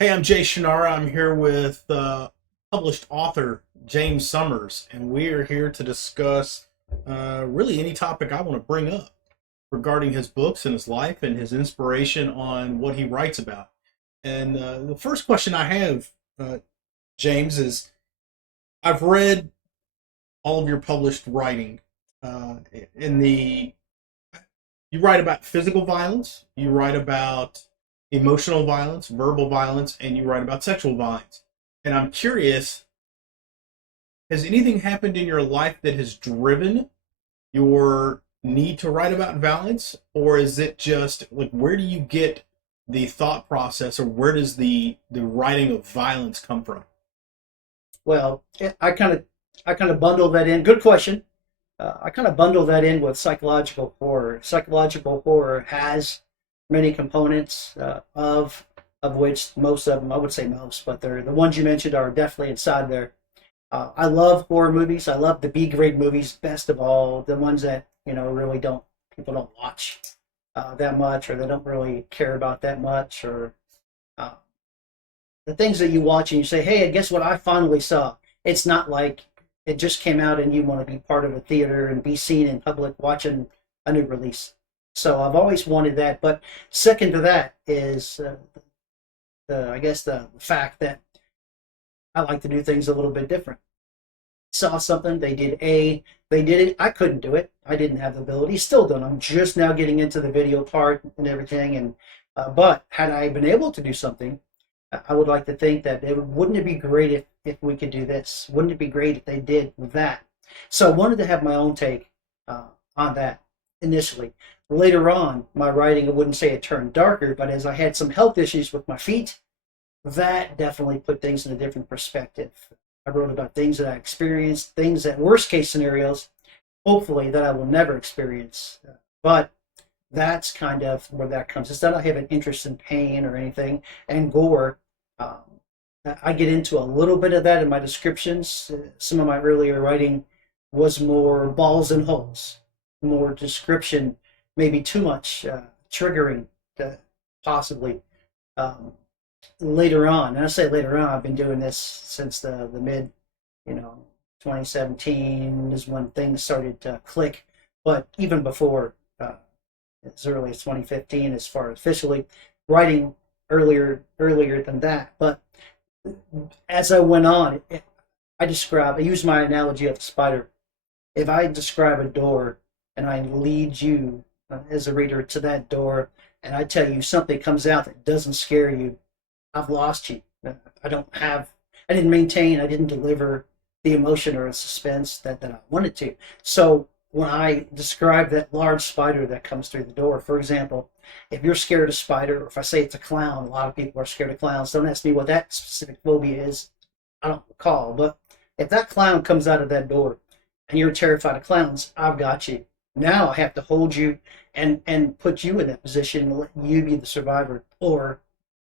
Hey, I'm Jay Shannara. I'm here with published author James Summers, and we are here to discuss really any topic I want to bring up regarding his books and his life and his inspiration on what he writes about. And the first question I have, James, is I've read all of your published writing. Uh, in the You write about physical violence, you write about emotional violence, verbal violence, and you write about sexual violence. And I'm curious, has anything happened in your life that has driven your need to write about violence? Or is it just like, where do you get the thought process, or where does the writing of violence come from? Well, I kind of bundle that in. Good question. I kind of bundle that in with psychological horror. Psychological horror has many components, of which most of them, I would say most, but they're the ones you mentioned are definitely inside there. I love horror movies. I love the B grade movies best of all. The ones that really don't people don't watch that much, or they don't really care about that much, or uh, the things that you watch and you say, hey, guess what I finally saw? It's not like it just came out and you want to be part of a theater and be seen in public watching a new release. So I've always wanted that. But second to that is I guess the fact that I like to do things a little bit different. Saw something, they did it. I couldn't do it. I didn't have the ability. Still don't. I'm just now getting into the video part and everything. And but had I been able to do something, I would like to think that wouldn't it be great if we could do this? Wouldn't it be great if they did that? So I wanted to have my own take on that initially. Later on, my writing, I wouldn't say it turned darker, but as I had some health issues with my feet, that definitely put things in a different perspective. I wrote about things that I experienced, things that worst case scenarios, hopefully that I will never experience. But that's kind of where that comes. It's not I have an interest in pain or anything. And gore, um, I get into a little bit of that in my descriptions. Some of my earlier writing was more balls and holes, more description, maybe too much triggering, possibly. Um, Later on, and I say later on, I've been doing this since the mid, you know, 2017 is when things started to click. But even before, as early as 2015, as far as officially writing earlier than that. But as I went on, I use my analogy of a spider. If I describe a door and I lead you as a reader to that door, and I tell you something comes out that doesn't scare you, I've lost you. I don't have, I didn't maintain, I didn't deliver the emotion or the suspense that I wanted to. So when I describe that large spider that comes through the door, for example, if you're scared of spider, or if I say it's a clown, a lot of people are scared of clowns. Don't ask me what that specific phobia is. I don't recall. But if that clown comes out of that door and you're terrified of clowns, I've got you. Now I have to hold you and put you in that position and let you be the survivor or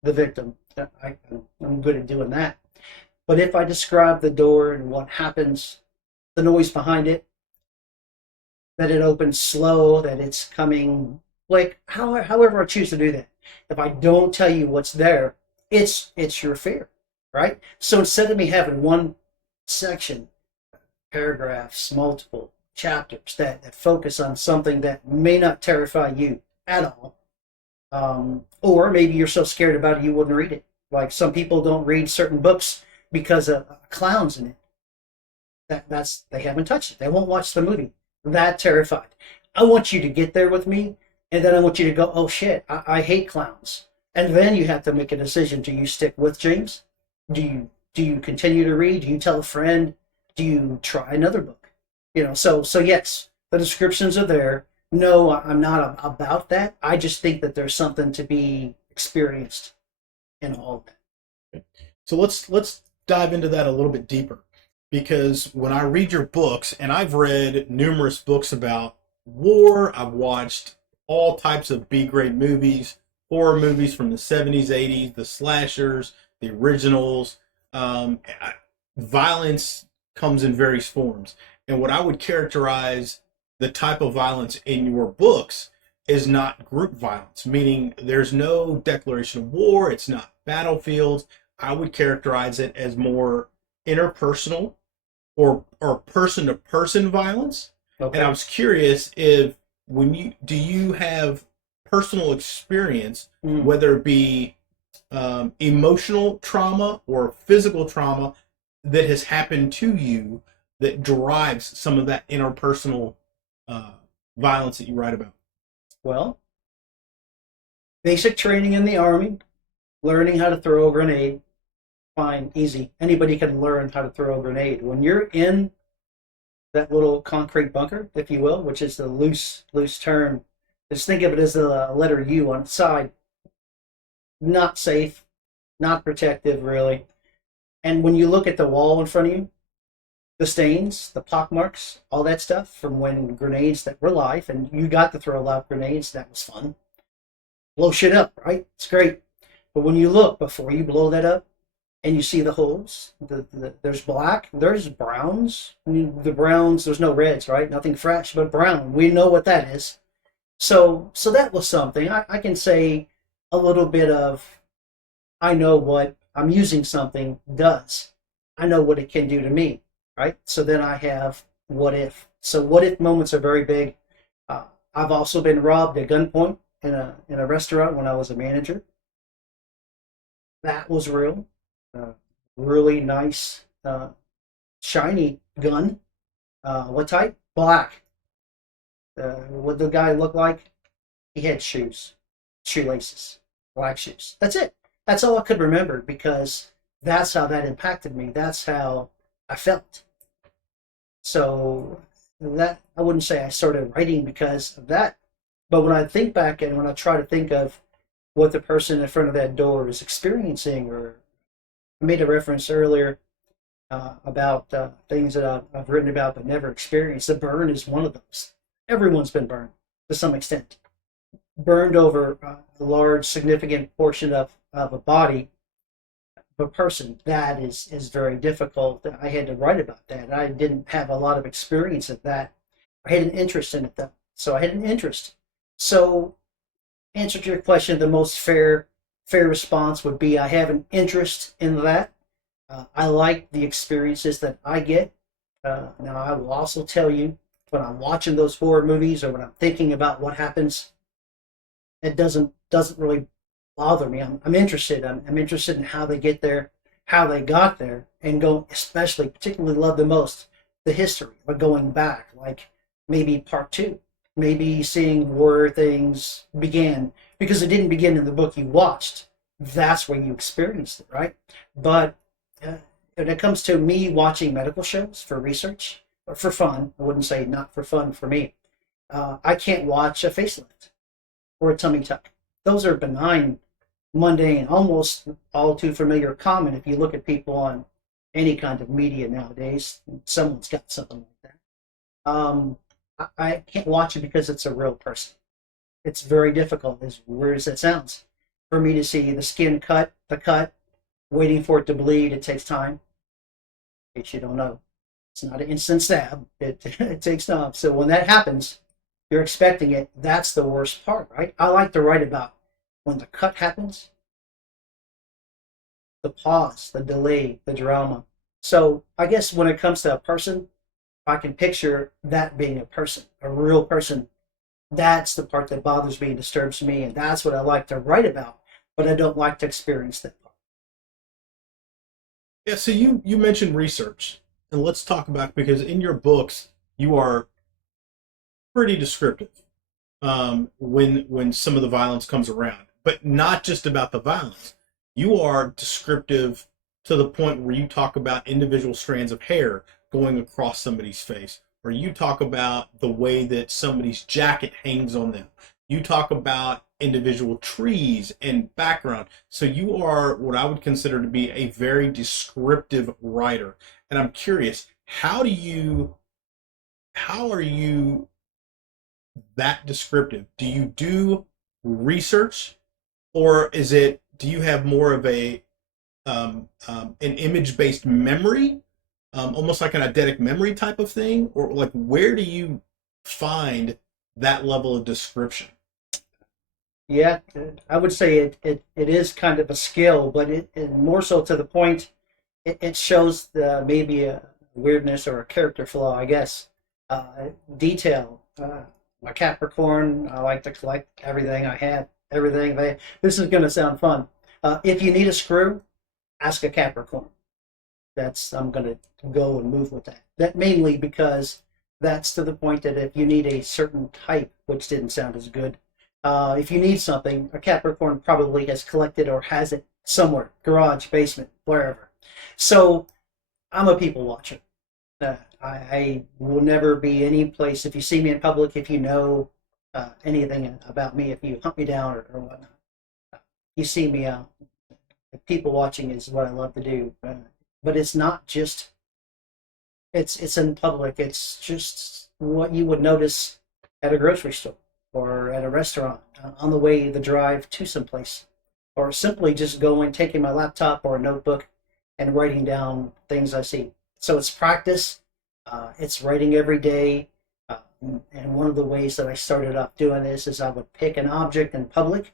the victim. I'm good at doing that. But if I describe the door and what happens, the noise behind it, that it opens slow, that it's coming, like however I choose to do that. If I don't tell you what's there, it's your fear, right? So instead of me having one section, paragraphs, multiple chapters that focus on something that may not terrify you at all, or maybe you're so scared about it you wouldn't read it. Like some people don't read certain books because of clowns in it. That's they haven't touched it. They won't watch the movie. That terrified. I want you to get there with me, and then I want you to go, oh shit, I hate clowns. And then you have to make a decision. Do you stick with James? Do you continue to read? Do you tell a friend? Do you try another book? So yes, the descriptions are there. No, I'm not about that. I just think that there's something to be experienced in all of that. So let's dive into that a little bit deeper, because when I read your books, and I've read numerous books about war, I've watched all types of B grade movies, horror movies from the 70s, 80s, the slashers, the originals. Um, Violence comes in various forms, and what I would characterize the type of violence in your books is not group violence, meaning there's no declaration of war, it's not battlefields. I would characterize it as more interpersonal or person to person violence. And I Okay. was curious if when you do you have personal experience, Mm. whether it be emotional trauma or physical trauma that has happened to you that drives some of that interpersonal uh, violence that you write about. Well, basic training in the Army, learning how to throw a grenade, fine, easy. Anybody can learn how to throw a grenade. When you're in that little concrete bunker, if you will, which is the loose term, just think of it as a letter U on its side. Not safe, not protective, really. And when you look at the wall in front of you, the stains, the pock marks, all that stuff from when grenades that were live, and you got to throw live grenades, that was fun. Blow shit up, right? It's great. But when you look before you blow that up, and you see the holes. There's black, there's browns. I mean, the browns, there's no reds, right? Nothing fresh, but brown. We know what that is. So that was something. I can say a little bit of I know what I'm using something does. I know what it can do to me, right? So then I have what if. So what if moments are very big. Uh, I've also been robbed at gunpoint in a restaurant when I was a manager. That was real. Uh, really nice, shiny gun. What type? Black. What the guy look like? He had shoes, shoelaces, black shoes. That's it. That's all I could remember because that's how that impacted me. That's how I felt. So that I wouldn't say I started writing because of that, but when I think back and when I try to think of what the person in front of that door is experiencing, or I made a reference earlier about things that I've written about but never experienced. The burn is one of those. Everyone's been burned to some extent. Burned over a large, significant portion of a body of a person. That is very difficult. I had to write about that. I didn't have a lot of experience of that. I had an interest in it though. So I had an interest. So answer to your question, the most fair response would be I have an interest in that. I like the experiences that I get. Now, I will also tell you when I'm watching those horror movies or when I'm thinking about what happens, it doesn't really bother me. I'm interested. I'm interested in how they get there, how they got there, and go especially particularly love the most the history, but going back, like maybe part two, maybe seeing where things began because it didn't begin in the book you watched. That's where you experienced it, right? But uh, when it comes to me watching medical shows for research or for fun, I wouldn't say not for fun for me. I can't watch a facelift or a tummy tuck. Those are benign, mundane, almost all too familiar, common if you look at people on any kind of media nowadays. Someone's got something like that. I can't watch it because it's a real person. It's very difficult, as weird as it sounds, for me to see the skin cut, the cut, waiting for it to bleed. It takes time. In case you don't know, it's not an instant stab. It takes time. So when that happens, you're expecting it. That's the worst part, right? I like to write about when the cut happens, the pause, the delay, the drama. So I guess when it comes to a person, I can picture that being a person, a real person. That's the part that bothers me and disturbs me, and that's what I like to write about, but I don't like to experience that part. Yeah, so you mentioned research, and let's talk about because in your books you are pretty descriptive when some of the violence comes around, but not just about the violence. You are descriptive to the point where you talk about individual strands of hair going across somebody's face, or you talk about the way that somebody's jacket hangs on them. You talk about individual trees and background. So you are what I would consider to be a very descriptive writer. And I'm curious, how are you that descriptive? Do you do research, or do you have more of an image based memory, almost like an eidetic memory type of thing, or like where do you find that level of description? Yeah, I would say it is kind of a skill, but it more so to the point it shows maybe a weirdness or a character flaw, I guess. Detail. My Capricorn, I like to collect everything I have, everything. This is going to sound fun. If you need a screw, ask a Capricorn. I'm going to go and move with that. That mainly because that's to the point that if you need a certain type, which didn't sound as good, if you need something, a Capricorn probably has collected or has it somewhere, garage, basement, wherever. So I'm a people watcher. I will never be any place. If you see me in public, if you know anything about me, if you hunt me down or whatnot, you see me out. People watching is what I love to do. But it's not just it's in public. It's just what you would notice at a grocery store or at a restaurant on the way the drive to someplace, or simply just going, taking my laptop or a notebook and writing down things I see. So it's practice. It's writing every day. And one of the ways that I started off doing this is I would pick an object in public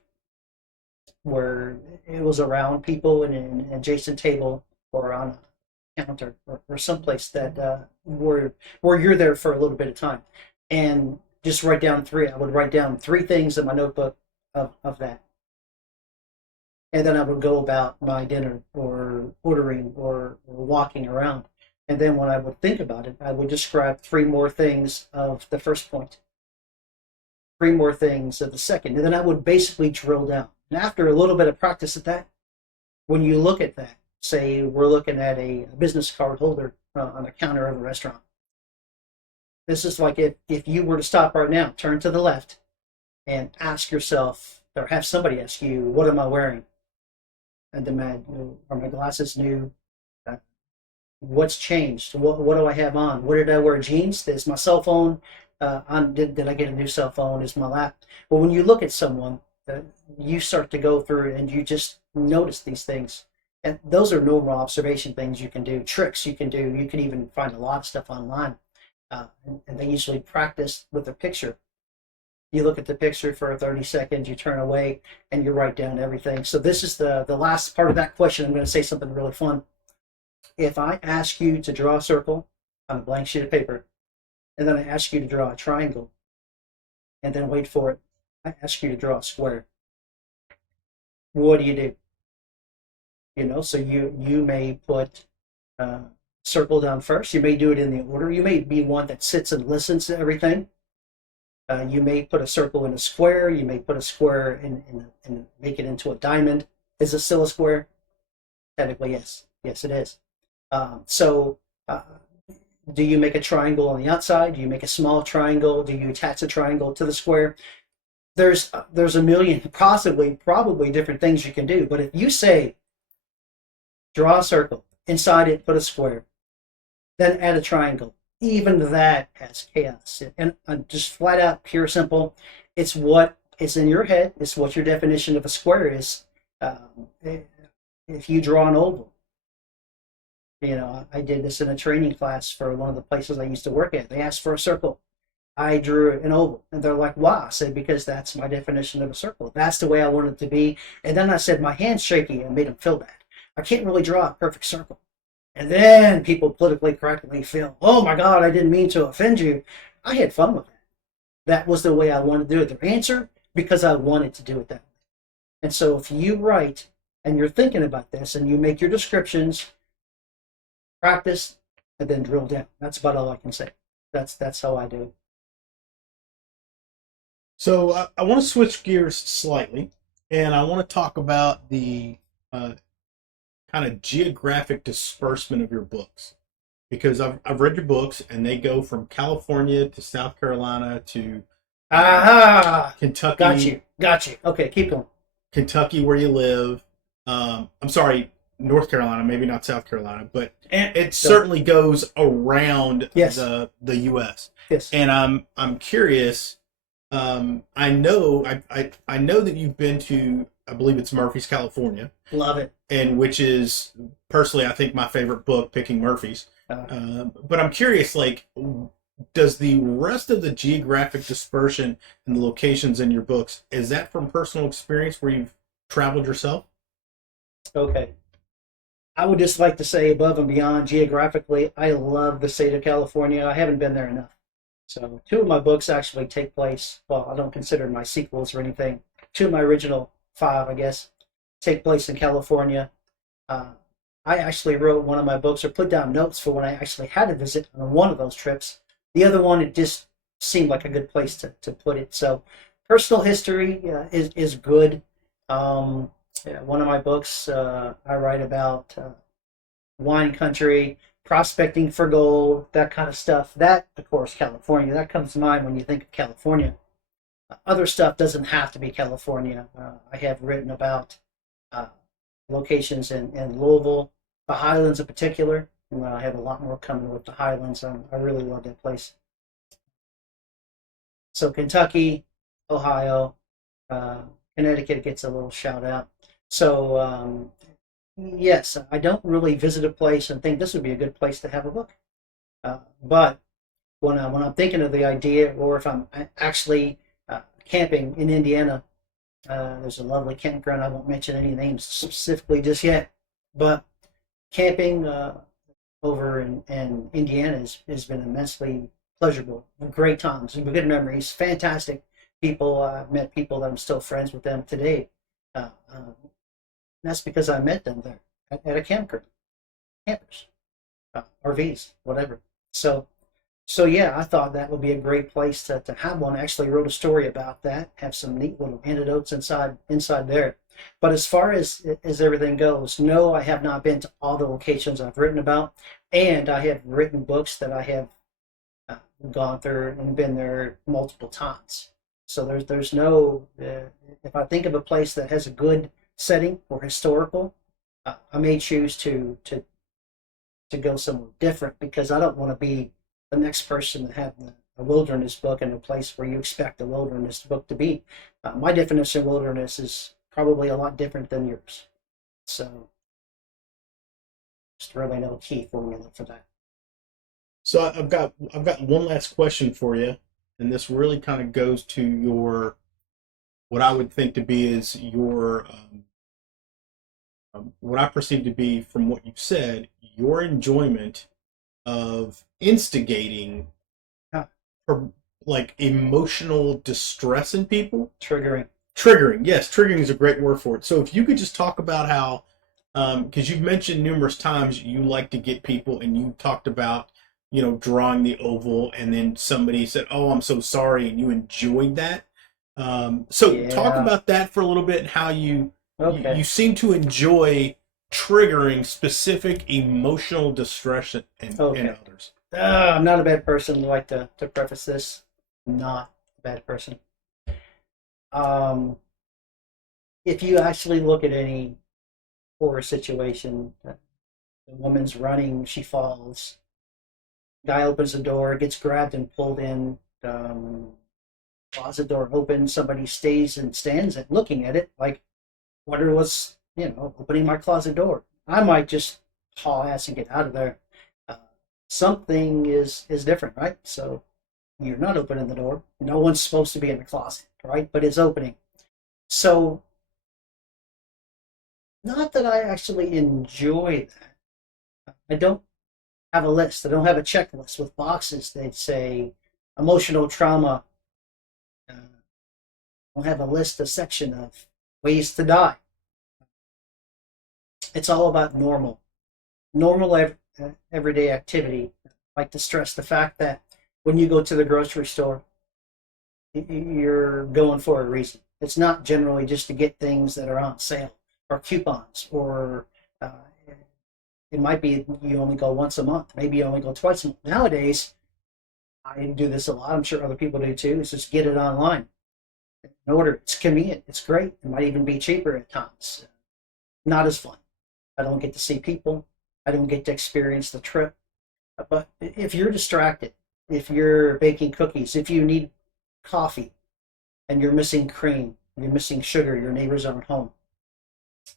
where it was around people in an adjacent table or on a counter or someplace that where you're there for a little bit of time, and just write down three. I would write down three things in my notebook of that, and then I would go about my dinner or ordering or walking around. And then when I would think about it, I would describe three more things of the first point, three more things of the second, and then I would basically drill down. And after a little bit of practice at that, when you look at that, say we're looking at a business card holder on the counter of a restaurant. This is like if you were to stop right now, turn to the left, and ask yourself, or have somebody ask you, what am I wearing? And demand, are my glasses new? What's changed? What do I have on? What did I wear? Jeans? Is my cell phone on? Did I get a new cell phone? Is my lap? Well, when you look at someone, you start to go through and you just notice these things. And those are normal observation things you can do, tricks you can do. You can even find a lot of stuff online. And they usually practice with a picture. You look at the picture for 30 seconds, you turn away, and you write down everything. So this is the last part of that question. I'm going to say something really fun. If I ask you to draw a circle on a blank sheet of paper, and then I ask you to draw a triangle, and then wait for it, I ask you to draw a square, what do? So you may put circle down first. You may do it in the order. You may be one that sits and listens to everything. You may put a circle in a square. You may put a square and make it into a diamond. Is it still a square? Technically, yes. Yes, it is. So do you make a triangle on the outside? Do you make a small triangle? Do you attach a triangle to the square? There's a million, probably different things you can do. But if you say, draw a circle, inside it put a square, then add a triangle, even that has chaos. And just flat out, pure, simple, it's what is in your head. It's what your definition of a square is. If you draw an oval, I did this in a training class for one of the places I used to work at. They asked for a circle. I drew an oval. And they're like, wow. I said, because that's my definition of a circle. That's the way I want it to be. And then I said, my hand's shaky, and made them feel that. I can't really draw a perfect circle. And then people politically correctly feel, oh my God, I didn't mean to offend you. I had fun with that. That was the way I wanted to do it. Their answer, because I wanted to do it that way. And so if you write and you're thinking about this and you make your descriptions, practice, and then drill down. That's about all I can say. That's how I do it. So I want to switch gears slightly, and I want to talk about the kind of geographic disbursement of your books, because I've read your books and they go from California to South Carolina to Kentucky. Got you. Okay, keep going. Kentucky, where you live. I'm sorry, North Carolina, maybe not South Carolina, but it certainly goes around the U.S. Yes. And I'm curious. I know that you've been to, I believe it's Murphy's, California. Love it. And which is personally, I think, my favorite book, Picking Murphy's. But I'm curious, like, does the rest of the geographic dispersion and the locations in your books, is that from personal experience where you've traveled yourself? Okay. I would just like to say, above and beyond geographically, I love the state of California. I haven't been there enough. So, two of my books actually take place, well, I don't consider my sequels or anything. Two of my original five, I guess, take place in California. Uh, I actually wrote one of my books or put down notes for when I actually had to visit on one of those trips. The other one, it just seemed like a good place to put it. So, personal history is good. Um, yeah, one of my books, I write about wine country, prospecting for gold, that kind of stuff. That, of course, California. That comes to mind when you think of California. Other stuff doesn't have to be California. I have written about uh, locations in Louisville, the Highlands in particular. And I have a lot more coming with the Highlands. I really love that place. So Kentucky, Ohio, uh, Connecticut gets a little shout out. So yes, I don't really visit a place and think this would be a good place to have a book. But when I'm thinking of the idea, or if I'm actually camping in Indiana, there's a lovely campground. I won't mention any names specifically just yet, but camping over in Indiana has been immensely pleasurable. Great times, good memories, fantastic people. I've met people that I'm still friends with them today. That's because I met them there at a campground, campers, RVs, whatever. So, so yeah, I thought that would be a great place to have one. I actually wrote a story about that. Have some neat little anecdotes inside there. But as far as everything goes, no, I have not been to all the locations I've written about, and I have written books that I have gone through and been there multiple times. So there's no. If I think of a place that has a good setting or historical, I may choose to go somewhere different because I don't want to be the next person to have a wilderness book in a place where you expect a wilderness book to be. My definition of wilderness is probably a lot different than yours. So, just really no key formula for that. So I've got one last question for you, and this really kind of goes to your what I would think to be is your what I perceive to be from what you've said your enjoyment of instigating Huh. for like emotional distress in people. Triggering. Triggering, yes, triggering is a great word for it. So if you could just talk about how, because you've mentioned numerous times you like to get people, and you talked about, drawing the oval, and then somebody said, "Oh, I'm so sorry," and you enjoyed that. So talk Yeah. about that for a little bit, and how you Okay. seem to enjoy triggering specific emotional distress in Okay. others. I'm not a bad person. I like to preface this. Not a bad person. Um, if you actually look at any horror situation, the woman's running, she falls. Guy opens the door, gets grabbed and pulled in. Closet door opens. Somebody stays and stands and looking at it like, wonder what's opening my closet door. I might just haul ass and get out of there. Uh, Something is different, right? So you're not opening the door. No one's supposed to be in the closet, right? But it's opening. So not that I actually enjoy that. I don't have a list. I don't have a checklist with boxes that say emotional trauma. I don't have a list, a section of ways to die. It's all about normal everyday activity. I like to stress the fact that when you go to the grocery store, you're going for a reason. It's not generally just to get things that are on sale or coupons, or uh, it might be you only go once a month, maybe you only go twice a month. Nowadays, I do this a lot. I'm sure other people do too. Is just get it online and order. It's convenient. It's great. It might even be cheaper at times. Not as fun. I don't get to see people. I don't get to experience the trip. But if you're distracted, if you're baking cookies, if you need coffee and you're missing cream, you're missing sugar, your neighbors aren't home,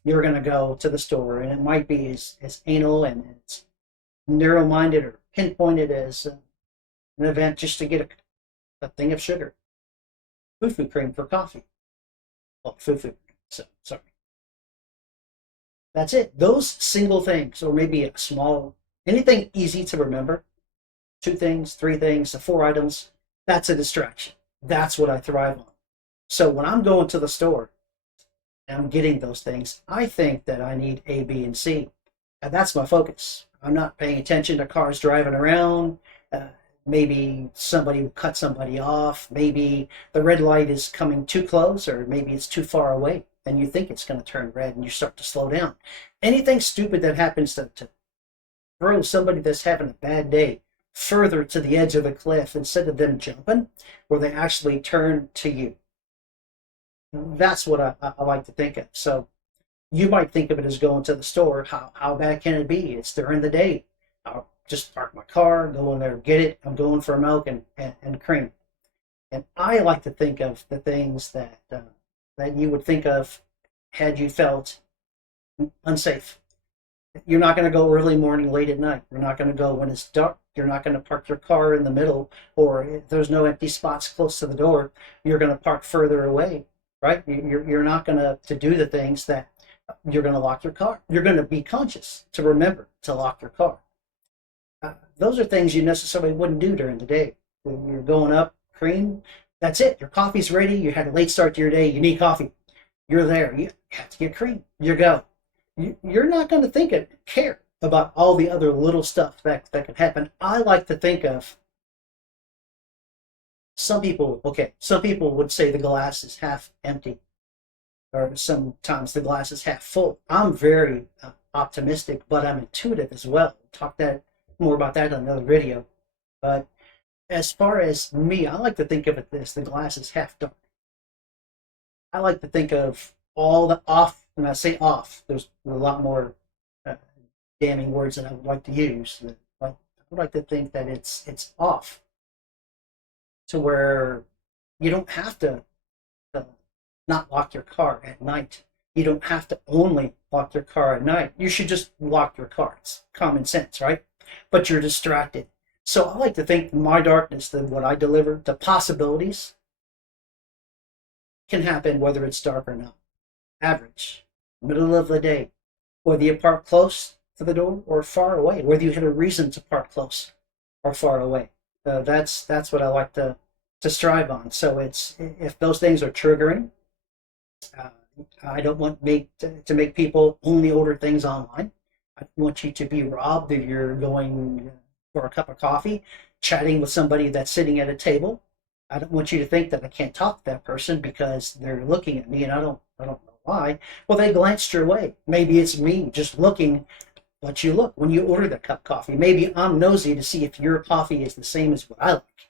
you're going to go to the store, and it might be as anal and as narrow minded or pinpointed as an event just to get a thing of sugar, foo-foo cream for coffee. Well, foo-foo. So sorry. That's it. Those single things, or maybe a small, anything easy to remember, 2 things, 3 things, 4 items, that's a distraction. That's what I thrive on. So when I'm going to the store and I'm getting those things, I think that I need A, B, and C. And that's my focus. I'm not paying attention to cars driving around. Uh, Maybe somebody will cut somebody off. Maybe the red light is coming too close, or maybe it's too far away, and you think it's going to turn red and you start to slow down. Anything stupid that happens to throw somebody that's having a bad day further to the edge of a cliff instead of them jumping, where they actually turn to you. That's what I like to think of. So you might think of it as going to the store. How bad can it be? It's during the day. I'll just park my car, go in there, get it. I'm going for milk and cream. And I like to think of the things that you would think of had you felt unsafe. You're not going to go early morning, late at night. You're not going to go when it's dark. You're not going to park your car in the middle, or if there's no empty spots close to the door, you're going to park further away, right? You're not going to do the things that you're going to lock your car. You're going to be conscious to remember to lock your car. Those are things you necessarily wouldn't do during the day. When you're going up, cream, that's it. Your coffee's ready. You had a late start to your day. You need coffee. You're there. You have to get cream. You go. You're not going to care about all the other little stuff that could happen. I like to think of some people would say the glass is half empty, or sometimes the glass is half full. I'm very optimistic, but I'm intuitive as well. Talk that more about that in another video. But as far as me, I like to think of it this: the glass is half dark. I like to think of all the off, and I say off, there's a lot more damning words that I would like to use. But I would like to think that it's off to where you don't have to not lock your car at night. You don't have to only lock your car at night. You should just lock your car. It's common sense, right? But you're distracted. So I like to think my darkness, that what I deliver, the possibilities can happen whether it's dark or not. Average, middle of the day, whether you park close to the door or far away, whether you have a reason to park close or far away. That's what I like to strive on. So it's, if those things are triggering, I don't want to make people only order things online. I want you to be robbed if you're going for a cup of coffee, chatting with somebody that's sitting at a table. I don't want you to think that I can't talk to that person because they're looking at me and I don't know why. Well, they glanced your way. Maybe it's me just looking what you look when you order that cup of coffee. Maybe I'm nosy to see if your coffee is the same as what I like.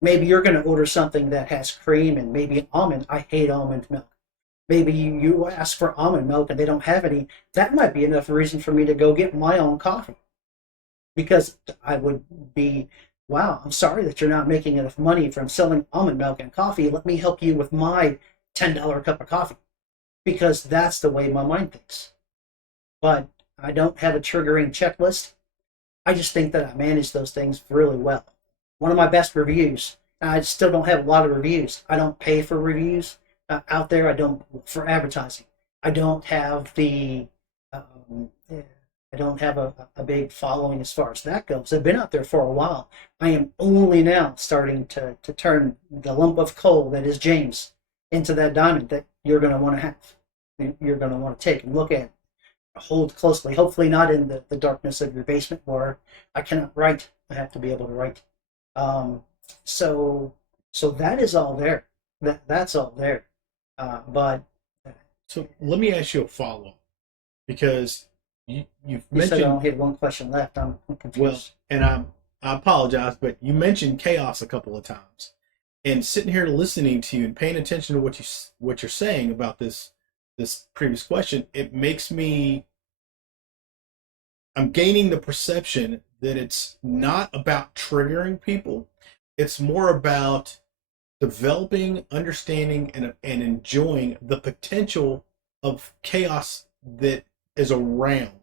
Maybe you're going to order something that has cream and maybe almond. I hate almond milk. Maybe you ask for almond milk and they don't have any. That might be enough reason for me to go get my own coffee. Because I would be, wow, I'm sorry that you're not making enough money from selling almond milk and coffee. Let me help you with my $10 cup of coffee. Because that's the way my mind thinks. But I don't have a triggering checklist. I just think that I manage those things really well. One of my best reviews, I still don't have a lot of reviews. I don't pay for reviews out there. I don't for advertising. I don't have a big following as far as that goes. I've been out there for a while. I am only now starting to turn the lump of coal that is James into that diamond that you're going to want to have. You're going to want to take and look at, hold closely. Hopefully not in the darkness of your basement where I cannot write. I have to be able to write. So that is all there. That's all there. But so let me ask you a follow-up, because you've mentioned, said I only had one question left. I'm confused. Well, and I apologize, but you mentioned chaos a couple of times, and sitting here listening to you and paying attention to what you're saying about this previous question, it makes me, I'm gaining the perception that it's not about triggering people. It's more about developing, understanding, and enjoying the potential of chaos that is around.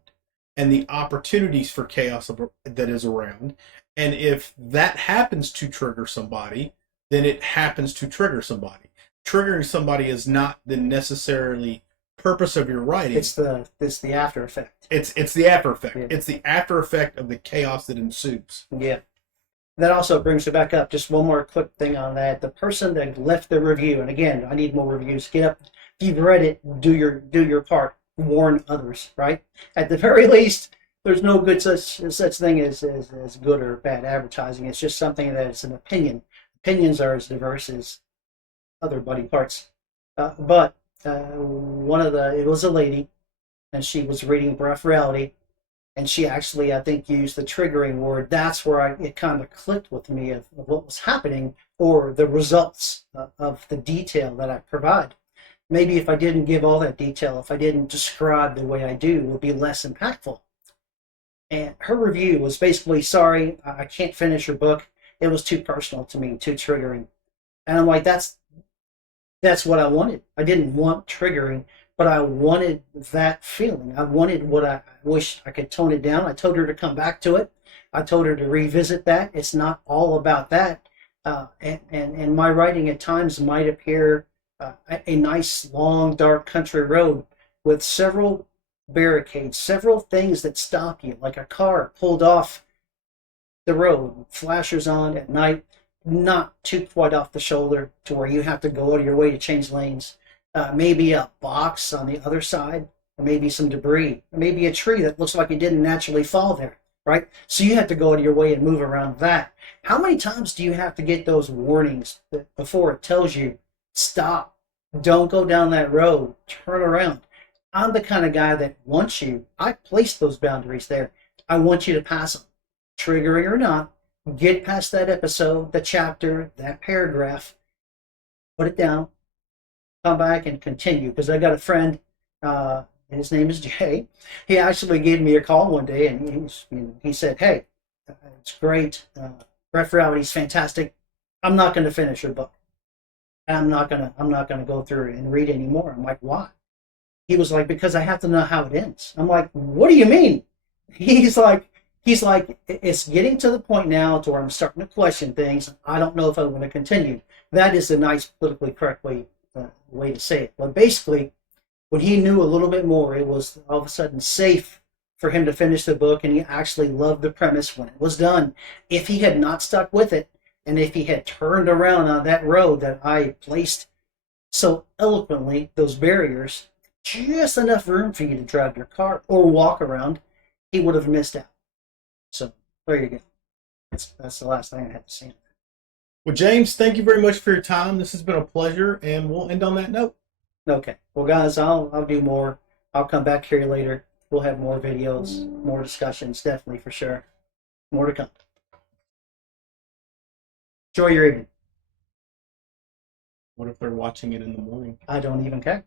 and the opportunities for chaos that is around. And if that happens to trigger somebody, then it happens to trigger somebody. Triggering somebody is not the necessarily purpose of your writing. It's the after effect. It's the after effect. Yeah. It's the after effect of the chaos that ensues. Yeah. That also brings it back up. Just one more quick thing on that. The person that left the review, and again, I need more reviews. Get up. If you've read it, do your part. Warn others, right? At the very least, there's no good such thing as good or bad advertising. It's just something that is an opinion. Opinions are as diverse as other body parts. But it was a lady, and she was reading Rough Reality, and she actually, I think, used the triggering word. That's where it kind of clicked with me of what was happening, or the results of the detail that I provide. Maybe if I didn't give all that detail, if I didn't describe the way I do, it would be less impactful. And her review was basically, sorry, I can't finish your book. It was too personal to me, too triggering. And I'm like, that's what I wanted. I didn't want triggering, but I wanted that feeling. I wanted what I wish I could tone it down. I told her to come back to it. I told her to revisit that. It's not all about that. And my writing at times might appear a nice, long, dark country road with several barricades, several things that stop you, like a car pulled off the road, flashers on at night, not too quite off the shoulder to where you have to go out of your way to change lanes. Maybe a box on the other side, or maybe some debris, or maybe a tree that looks like it didn't naturally fall there, right? So you have to go out of your way and move around that. How many times do you have to get those warnings before it tells you, stop, don't go down that road, turn around? I'm the kind of guy that wants you, I placed those boundaries there. I want you to pass them, triggering or not. Get past that episode, the chapter, that paragraph, put it down, come back and continue. Because I got a friend, his name is Jay. He actually gave me a call one day, and he said, "Hey, it's great. Rough Reality is fantastic. I'm not going to finish your book. I'm not gonna go through it and read anymore." I'm like, "Why?" He was like, "Because I have to know how it ends." I'm like, "What do you mean?" He's like, it's getting to the point now to where I'm starting to question things. I don't know if I want to continue. That is a nice politically correct way to say it. But basically, when he knew a little bit more, it was all of a sudden safe for him to finish the book, and he actually loved the premise when it was done. If he had not stuck with it, and if he had turned around on that road that I placed so eloquently, those barriers, just enough room for you to drive your car or walk around, he would have missed out. So there you go. That's the last thing I had to say. Well, James, thank you very much for your time. This has been a pleasure, and we'll end on that note. Okay. Well, guys, I'll do more. I'll come back here later. We'll have more videos, more discussions, definitely for sure. More to come. Enjoy your evening. What if they're watching it in the morning? I don't even care.